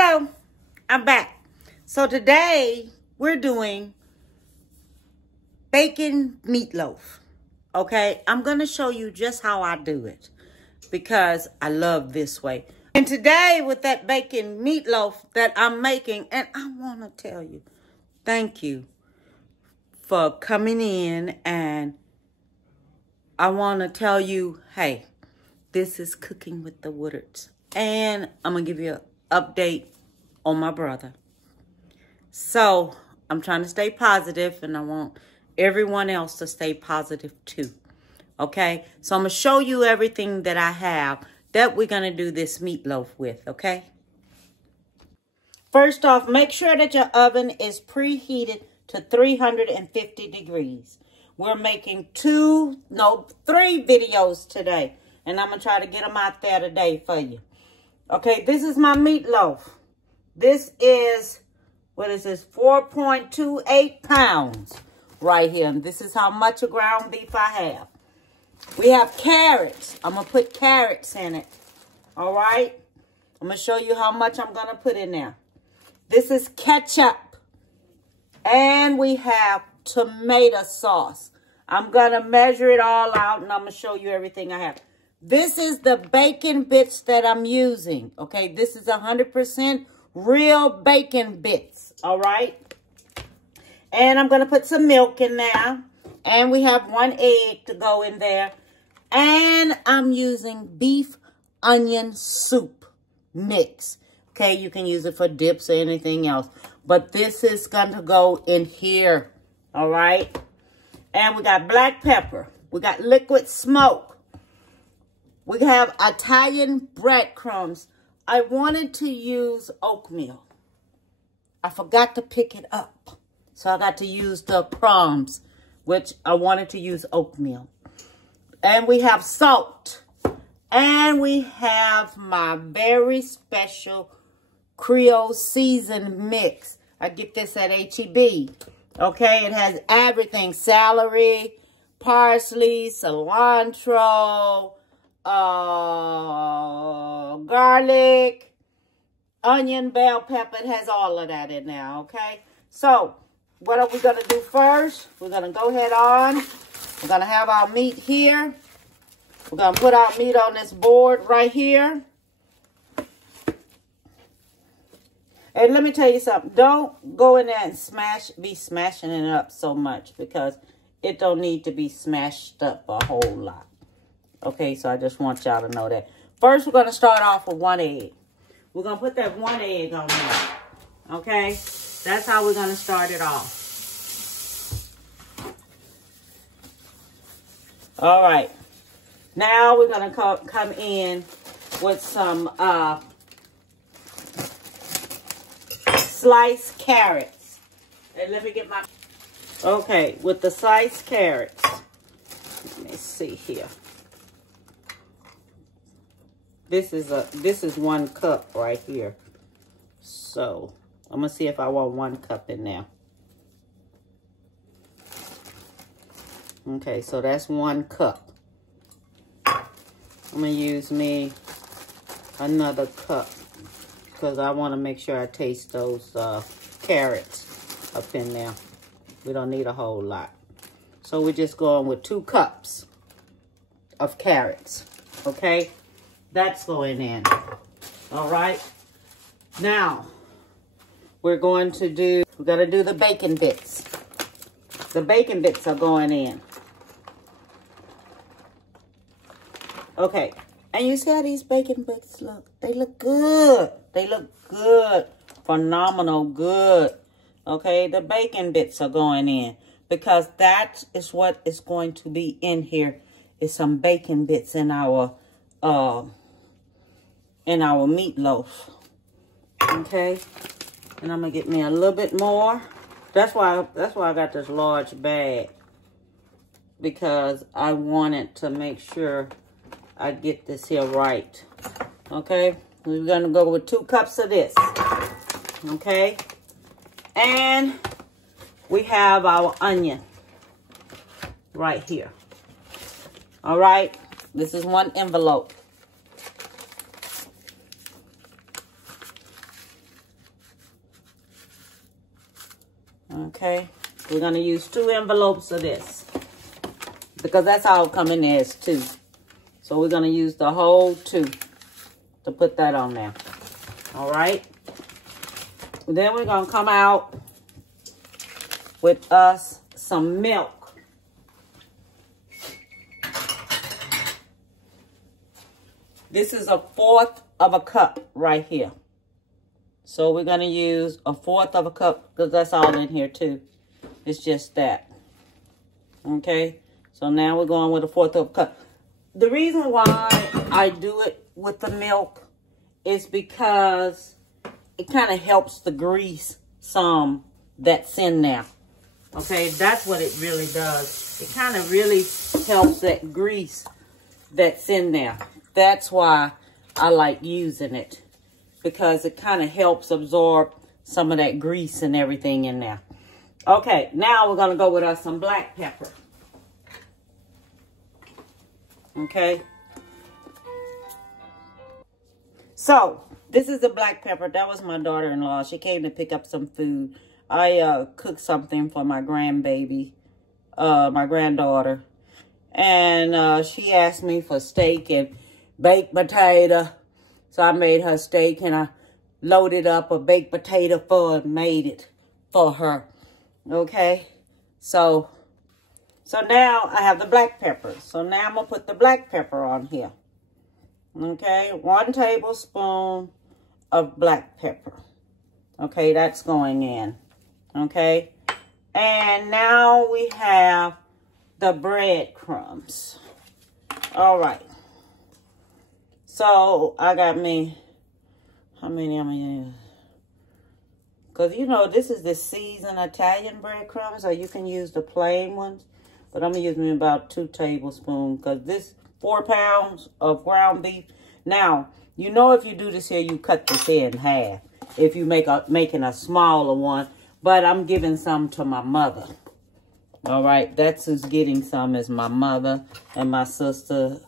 Hello, I'm back. So today we're doing bacon meatloaf. Okay, I'm going to show you just how I do it because I love this way. And today with that bacon meatloaf that I'm making, and I want to tell you, thank you for coming in, and I want to tell you, hey, this is Cooking with the Woodards. And I'm going to give you an update on my brother. So, I'm trying to stay positive, and I want everyone else to stay positive too. Okay? So, I'm going to show you everything that I have that we're going to do this meatloaf with, okay? First off, make sure that your oven is preheated to 350 degrees. We're making 3 videos today. And I'm going to try to get them out there today for you. Okay, this is my meatloaf. This is, what is this, 4.28 pounds right here. And this is how much of ground beef I have. We have carrots. I'm going to put carrots in it. All right? I'm going to show you how much I'm going to put in there. This is ketchup. And we have tomato sauce. I'm going to measure it all out, and I'm going to show you everything I have. This is the bacon bits that I'm using, okay? This is 100% real bacon bits, all right? And I'm going to put some milk in there. And we have 1 egg to go in there. And I'm using beef onion soup mix. Okay, you can use it for dips or anything else. But this is going to go in here, all right? And we got black pepper. We got liquid smoke. We have Italian breadcrumbs. I wanted to use oatmeal. I forgot to pick it up. So I got to use the crumbs, which I wanted to use oatmeal. And we have salt. And we have my very special Creole seasoned mix. I get this at H-E-B. Okay, it has everything. Celery, parsley, cilantro, garlic, onion, bell pepper. It has all of that in there, okay? So, what are we going to do first? We're going to go ahead on. We're going to have our meat here. We're going to put our meat on this board right here. And let me tell you something. Don't go in there and be smashing it up so much because it don't need to be smashed up a whole lot. Okay, so I just want y'all to know that. First, we're going to start off with 1 egg. We're going to put that 1 egg on there. Okay? That's how we're going to start it off. All right. Now, we're going to come in with some sliced carrots. And let me get my... Okay, with the sliced carrots. Let me see here. This is 1 cup right here. So, I'm going to see if I want 1 cup in there. Okay, so that's 1 cup. I'm going to use me another cup because I want to make sure I taste those carrots up in there. We don't need a whole lot. So, we're just going with 2 cups of carrots. Okay? That's going in. All right. Now, we're going to do the bacon bits. The bacon bits are going in. Okay. And you see how these bacon bits look? They look good. They look good. Phenomenal good. Okay. The bacon bits are going in because that is what is going to be in here is some bacon bits in our meatloaf. Okay, and I'm gonna get me a little bit more. That's why I got this large bag, because I wanted to make sure I get this here right. Okay, we're gonna go with 2 cups of this. Okay, and we have our onion right here. All right, this is 1 envelope. Okay, we're gonna use 2 envelopes of this because that's all coming there is 2. So we're gonna use the whole 2 to put that on there. All right. Then we're gonna come out with us some milk. This is 1/4 of a cup right here. So we're going to use 1/4 of a cup because that's all in here too. It's just that. Okay. So now we're going with 1/4 of a cup. The reason why I do it with the milk is because it kind of helps the grease some that's in there. Okay. That's what it really does. It kind of really helps that grease that's in there. That's why I like using it, because it kind of helps absorb some of that grease and everything in there. Okay, now we're going to go with us some black pepper. Okay. So, this is the black pepper. That was my daughter-in-law. She came to pick up some food. I cooked something for my grandbaby, my granddaughter. And she asked me for steak and baked potato. So I made her steak and I loaded up a baked potato for her and made it for her. Okay. So now I have the black pepper. So now I'm going to put the black pepper on here. Okay. 1 tablespoon of black pepper. Okay. That's going in. Okay. And now we have the breadcrumbs. All right. So, I got me, how many I'm going to use? Because, you know, this is the seasoned Italian breadcrumbs, so you can use the plain ones. But I'm going to use me about 2 tablespoons, because this 4 pounds of ground beef. Now, you know if you do this here, you cut this here in half. If you making a smaller one. But I'm giving some to my mother. All right, that's who's getting some is my mother and my sister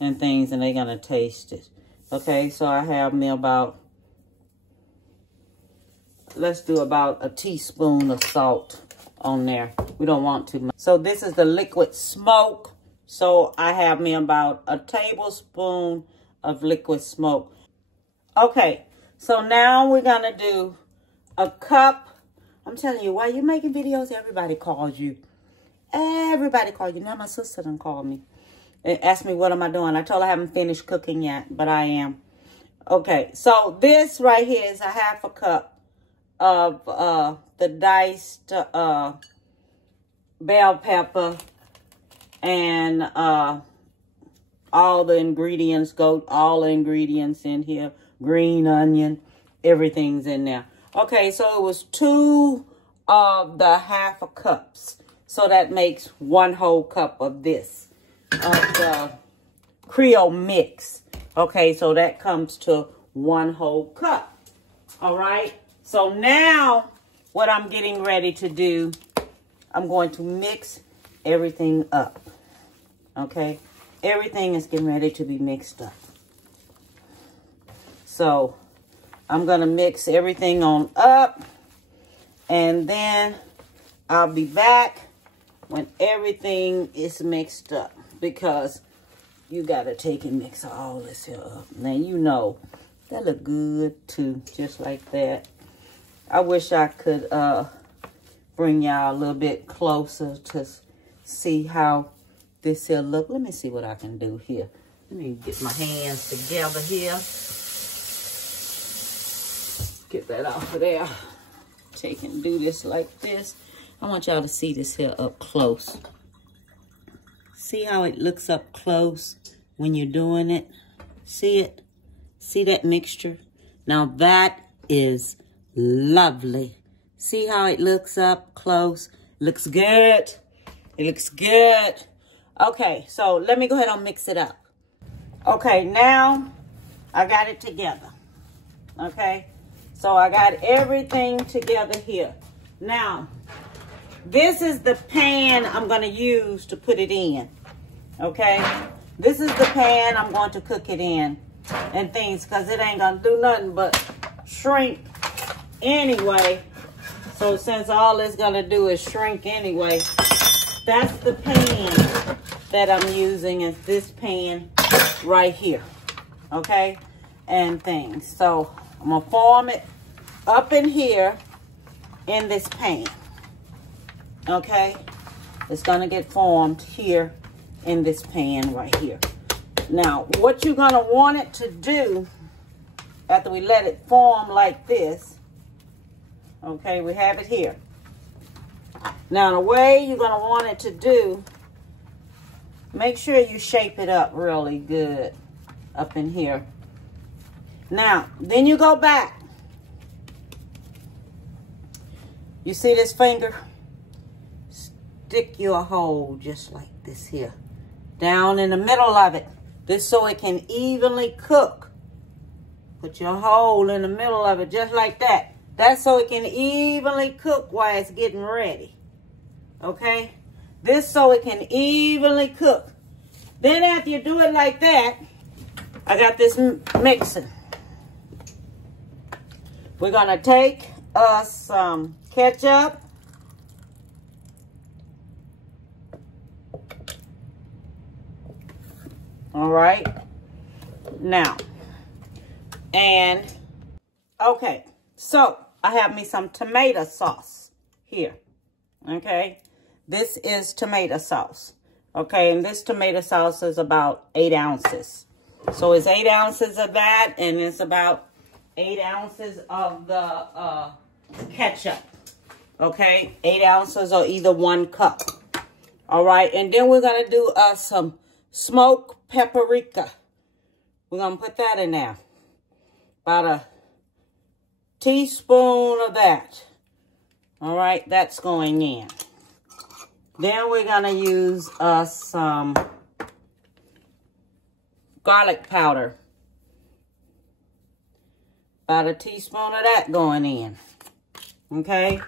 and things, and they're going to taste it. Okay, so I have me about, let's do about a teaspoon of salt on there. We don't want too much. So this is the liquid smoke. So I have me about a tablespoon of liquid smoke. Okay, so now we're going to do a cup. I'm telling you, while you're making videos, everybody calls you. Everybody calls you. Now my sister done called me and asked me what am I doing. I told her I haven't finished cooking yet, but I am. Okay, so this right here is a 1/2 cup of the diced bell pepper, and all the ingredients all the ingredients in here. Green onion, everything's in there. Okay, so it was 2 of the 1/2 cups. So that makes 1 whole cup of this, of the Creole mix. Okay, so that comes to 1 whole cup. All right. So now what I'm getting ready to do, I'm going to mix everything up. Okay. Everything is getting ready to be mixed up. So I'm going to mix everything on up, and then I'll be back when everything is mixed up, because you got to take and mix all this here up. Now, you know, that look good too, just like that. I wish I could bring y'all a little bit closer to see how this here look. Let me see what I can do here. Let me get my hands together here. Get that off of there. Take and do this like this. I want y'all to see this here up close. See how it looks up close when you're doing it? See it? See that mixture? Now that is lovely. See how it looks up close? Looks good. It looks good. Okay, so let me go ahead and mix it up. Okay, now I got it together. Okay, so I got everything together here. Now, this is the pan I'm going to use to put it in. Okay, this is the pan I'm going to cook it in and things, because it ain't going to do nothing but shrink anyway. So since all it's gonna do is shrink anyway, that's the pan that I'm using, is this pan right here, okay? And things. So I'm gonna form it up in here in this pan, okay? It's gonna get formed here in this pan right here. Now, what you're gonna want it to do after we let it form like this, okay, we have it here. Now, the way you're gonna want it to do, make sure you shape it up really good up in here. Now, then you go back. You see this finger? Stick you a hole just like this here, down in the middle of it. This so it can evenly cook. Put your hole in the middle of it just like that. That's so it can evenly cook while it's getting ready. Okay? This so it can evenly cook. Then after you do it like that, I got this mixer. We're gonna take us some ketchup. All right. Now, and okay, so I have me some tomato sauce here. Okay, this is tomato sauce. Okay, and this tomato sauce is about 8 ounces. So it's 8 ounces of that, and it's about 8 ounces of the ketchup. Okay, 8 ounces or either 1 cup. All right, and then we're gonna do some smoked paprika. We're gonna put that in there. About a teaspoon of that. All right, that's going in. Then we're gonna use some garlic powder. About a teaspoon of that going in. Okay.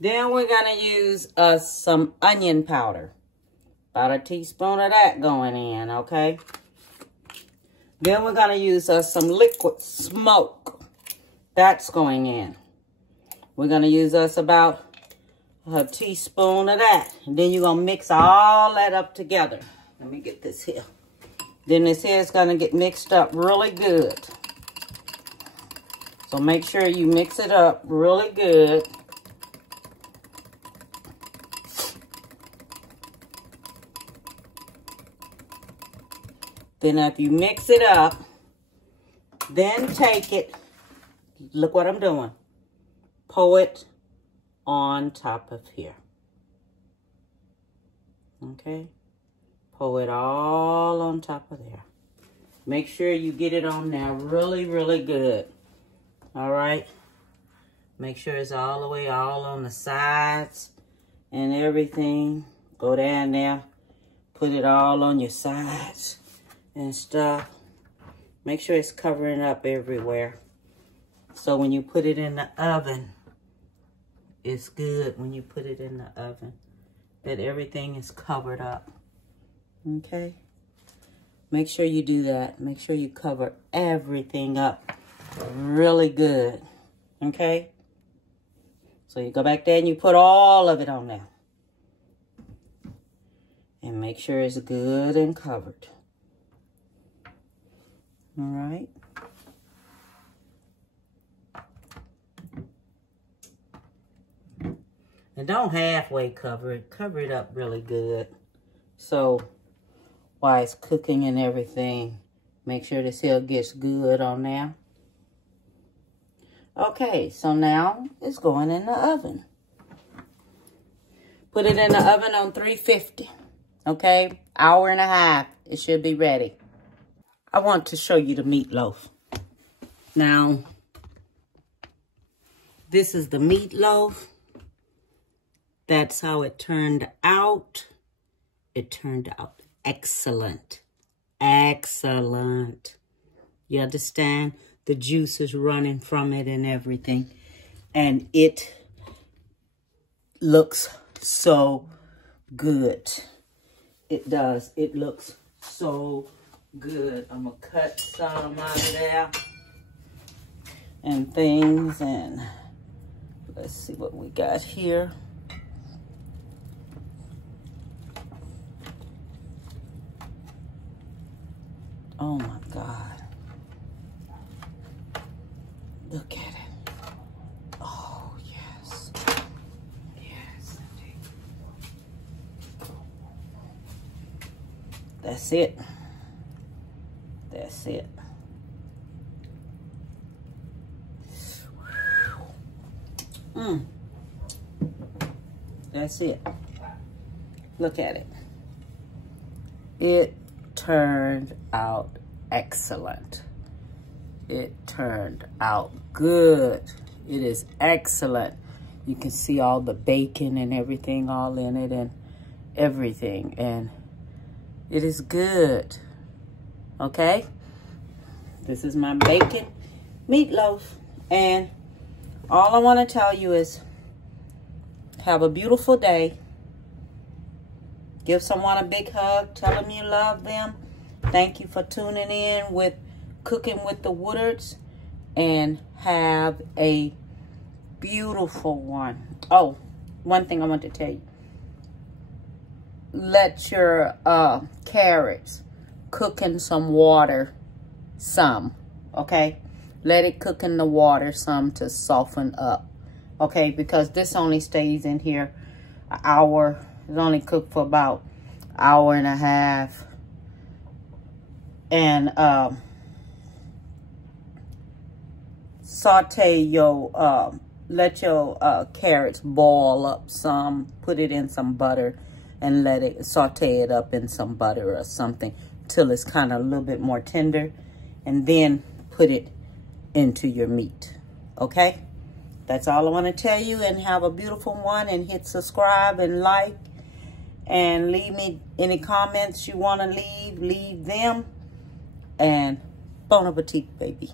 Then we're gonna use some onion powder. About a teaspoon of that going in, okay? Then we're gonna use some liquid smoke. That's going in. We're gonna use about a teaspoon of that. And then you're gonna mix all that up together. Let me get this here. Then this here is gonna get mixed up really good. So make sure you mix it up really good. Then after you mix it up, then take it, look what I'm doing. Pour it on top of here. Okay? Pour it all on top of there. Make sure you get it on there really, really good. All right? Make sure it's all the way all on the sides and everything. Go down there. Put it all on your sides and stuff. Make sure it's covering up everywhere. So when you put it in the oven, it's good when you put it in the oven that everything is covered up. Okay? Make sure you do that. Make sure you cover everything up really good. Okay? So you go back there and you put all of it on there. And make sure it's good and covered. All right. And don't halfway cover it. Cover it up really good. So while it's cooking and everything, make sure this here gets good on there. Okay, so now it's going in the oven. Put it in the oven on 350. Okay, hour and a half. It should be ready. I want to show you the meatloaf. Now, this is the meatloaf. That's how it turned out. It turned out excellent. Excellent. You understand? The juice is running from it and everything. And it looks so good. It does. It looks so good. I'm going to cut some out of there and things. And Let's see what we got here. Oh my God. Look at it. Oh, yes. Yes, indeed. That's it. That's it. That's it. Look at it. It turned out excellent. It turned out good. It is excellent. You can see all the bacon and everything all in it and everything. And it is good. Okay? This is my bacon meatloaf. And all I want to tell you is have a beautiful day. Give someone a big hug. Tell them you love them. Thank you for tuning in with Cooking with the Woodards. And have a beautiful one. Oh, one thing I want to tell you. Let your carrots cook in some water. Some. Okay? Let it cook in the water some to soften up. Okay, because this only stays in here an hour. It's only cooked for about an hour and a half. And saute your, let your carrots boil up some. Put it in some butter and let it saute it up in some butter or something till it's kind of a little bit more tender. And then put it into your meat. Okay? That's all I want to tell you, and have a beautiful one, and hit subscribe and like, and leave me any comments you want to leave them, and bon appetit, baby.